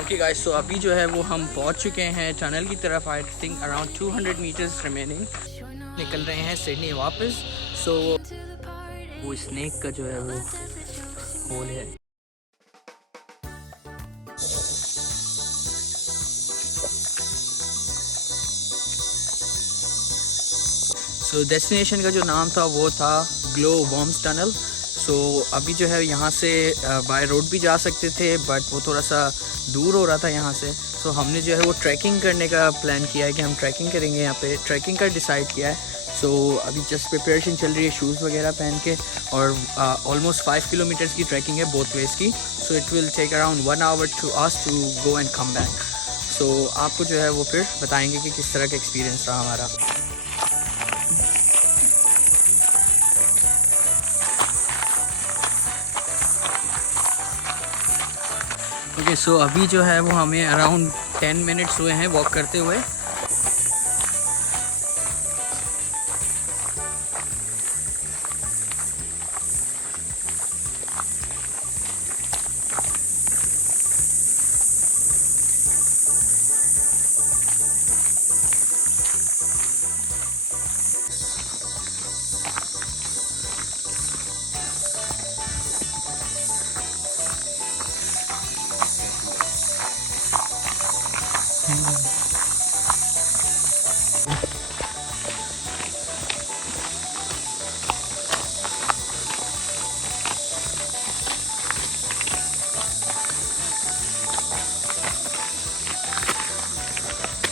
Okay guys, तो अभी जो है वो हम पहुंच चुके हैं टनल की तरफ। I think around 200 metres remaining. निकल रहे हैं सिडनी वापस। सो वो स्नेक का जो है वो होल है। सो डेस्टिनेशन का जो नाम था वो था ग्लो वर्म्स टनल। सो अभी जो है यहाँ से बाय रोड भी जा सकते थे, बट वो थोड़ा सा दूर हो रहा था यहाँ से। सो हमने जो है वो ट्रैकिंग करने का प्लान किया है कि हम ट्रैकिंग करेंगे यहाँ पे। ट्रैकिंग का डिसाइड किया है। सो अभी जस्ट प्रिपरेशन चल रही है शूज़ वगैरह पहन के। और ऑलमोस्ट 5 किलोमीटर्स की ट्रैकिंग है बोथ वेज़ की। So it will take around 1 hour to us to go and come back. So आपको जो है वो फिर बताएंगे कि किस तरह का एक्सपीरियंस रहा हमारा। ओके, सो अभी जो है वो हमें अराउंड 10 मिनट्स हुए हैं वॉक करते हुए।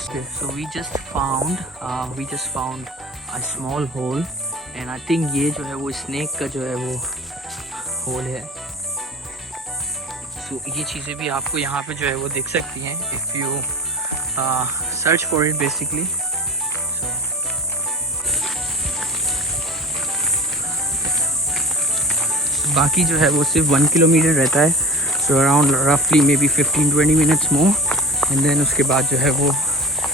Okay, so we just found a small hole and I think ये जो है वो स्नेक का जो है वो होल है। so ये चीज़ें भी आपको यहाँ पे जो है वो दिख सकती हैं if you search for it basically। so बाकी जो है वो सिर्फ 1 किलोमीटर रहता है। so around roughly maybe 15-20 minutes more and then उसके बाद जो है वो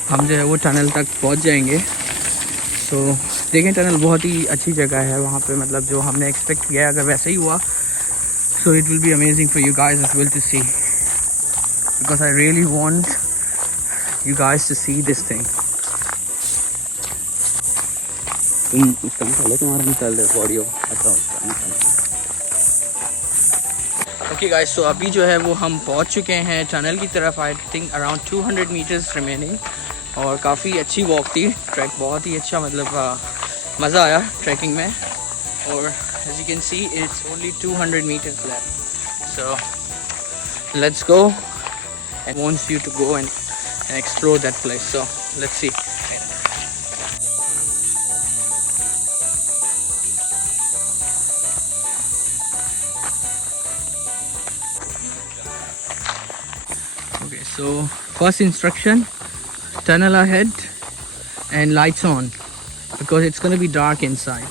हम जो है वो टनल तक पहुंच जाएंगे। सो देखें, टनल बहुत ही अच्छी जगह है वहाँ पे, मतलब जो हमने एक्सपेक्ट किया है अगर वैसे ही हुआ so it will be amazing for you guys as well to see, because I really want you guys to see this thing. तुम्हारा निकाल दे ऑडियो। ओके गाइस, तो अभी जो है वो हम पहुंच चुके हैं टनल की तरफ। I think around 200 metres remaining और काफ़ी अच्छी वॉक थी। ट्रैक बहुत ही अच्छा, मतलब मज़ा आया ट्रैकिंग में। और as you can see it's only 200 metres left. So let's go and wants you to go and explore that place. So let's see. Okay, so first instruction, tunnel ahead and lights on because it's going to be dark inside.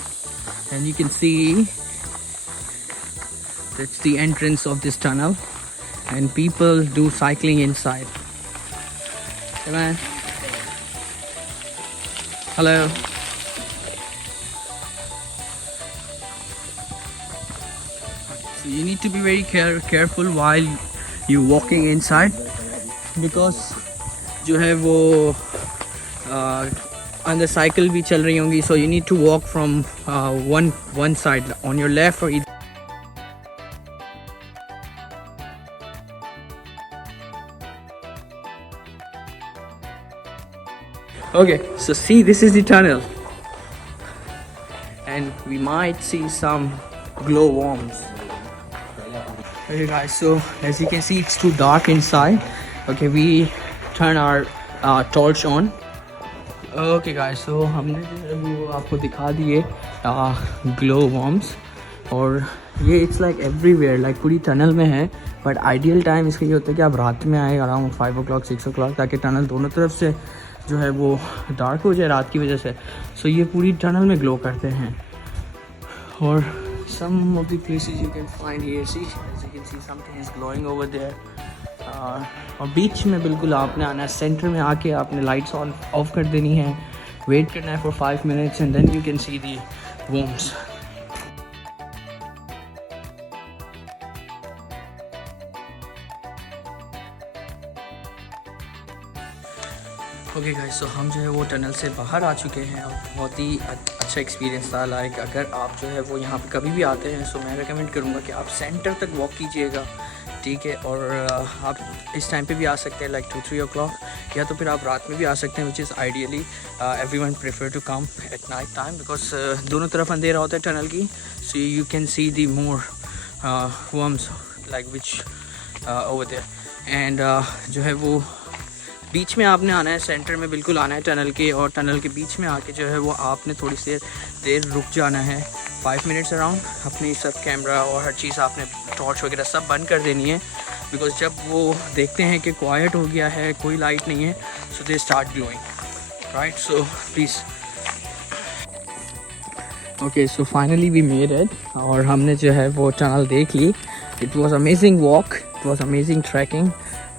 And you can see that's the entrance of this tunnel and people do cycling inside. Come on. Hello. So you need to be very careful while you walking inside because जो है वो अंदर cycle भी चल रही होंगी। so you need to walk from one side on your left or either. Okay, so see, this is the tunnel and we might see some glow worms. Okay guys, so as you can see it's too dark inside. Okay, we turn our torch on. Okay guys, so हमने जो है वो आपको दिखा दिए glow worms और ये it's like everywhere, like पूरी टनल में है। बट आइडियल टाइम इसका ये होता है कि आप रात में आए अराउंड 5 o'clock 6 o'clock ताकि टनल दोनों तरफ से जो है वो डार्क हो जाए रात की वजह से। सो ये पूरी टनल में ग्लो करते हैं। और some of the places you can find here, see, as you can see something is glowing over there. और बीच में बिल्कुल आपने आना है, सेंटर में आके आपने लाइट्स ऑन ऑफ कर देनी है, वेट करना है for 5 minutes and then you can see the worms. Okay guys, so हम जो है वो टनल से बाहर आ चुके हैं और बहुत ही अच्छा एक्सपीरियंस था। लाइक अगर आप जो है वो यहाँ पे कभी भी आते हैं, सो मैं रेकमेंड करूँगा कि आप सेंटर तक वॉक कीजिएगा, ठीक है। और आप इस टाइम पे भी आ सकते हैं, लाइक 2-3 o'clock, या तो फिर आप रात में भी आ सकते हैं, which is ideally everyone prefer to come at night time, because दोनों तरफ अंधेरा होता है टनल की, so you can see the more worms like which over there. And जो है वो बीच में आपने आना है, सेंटर में बिल्कुल आना है टनल के, और टनल के बीच में आके जो है वो आपने थोड़ी सी देर रुक जाना है, 5 मिनट्स अराउंड। अपनी सब कैमरा और हर चीज़ आपने टॉर्च वगैरह सब बंद कर देनी है, बिकॉज जब वो देखते हैं कि क्वाइट हो गया है, कोई लाइट नहीं है, so they start glowing, right. So please okay, so finally we made it, और हमने जो है वो टनल देख ली। It was amazing walk, it was amazing trekking,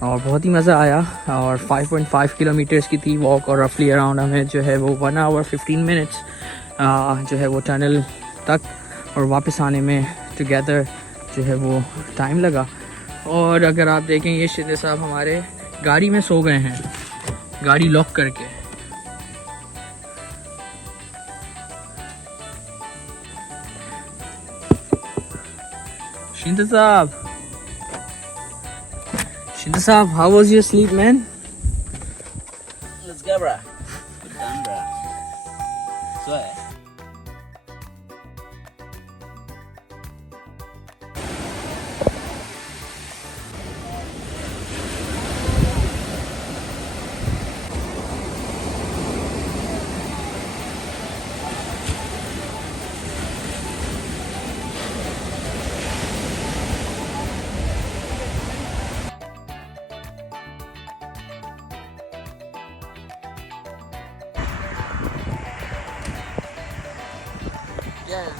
और बहुत ही मज़ा आया। और 5.5 किलोमीटर्स की थी वॉक, और रफली अराउंड हमें जो है वो 1 hour 15 minutes जो है वो टनल तक और वापस आने में टुगेदर जो है वो टाइम लगा। और अगर आप देखें, ये शिदे साहब हमारे गाड़ी में सो गए हैं, गाड़ी लॉक करके। शिंदे साहब, how was your sleep, man? Let's go, bruh. Good done, bruh. Swear.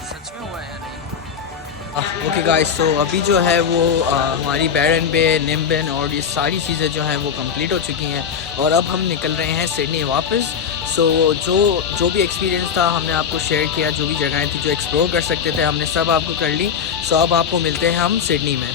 सच में हुआ है नहीं? ओके गाइस, सो अभी जो है वो हमारी बैरन बे, निम्बन और ये सारी चीज़ें जो हैं वो कंप्लीट हो चुकी हैं, और अब हम निकल रहे हैं सिडनी वापस। सो जो भी एक्सपीरियंस था हमने आपको शेयर किया, जो भी जगहें थी जो एक्सप्लोर कर सकते थे हमने सब आपको कर ली। सो अब आपको मिलते हैं हम सिडनी में।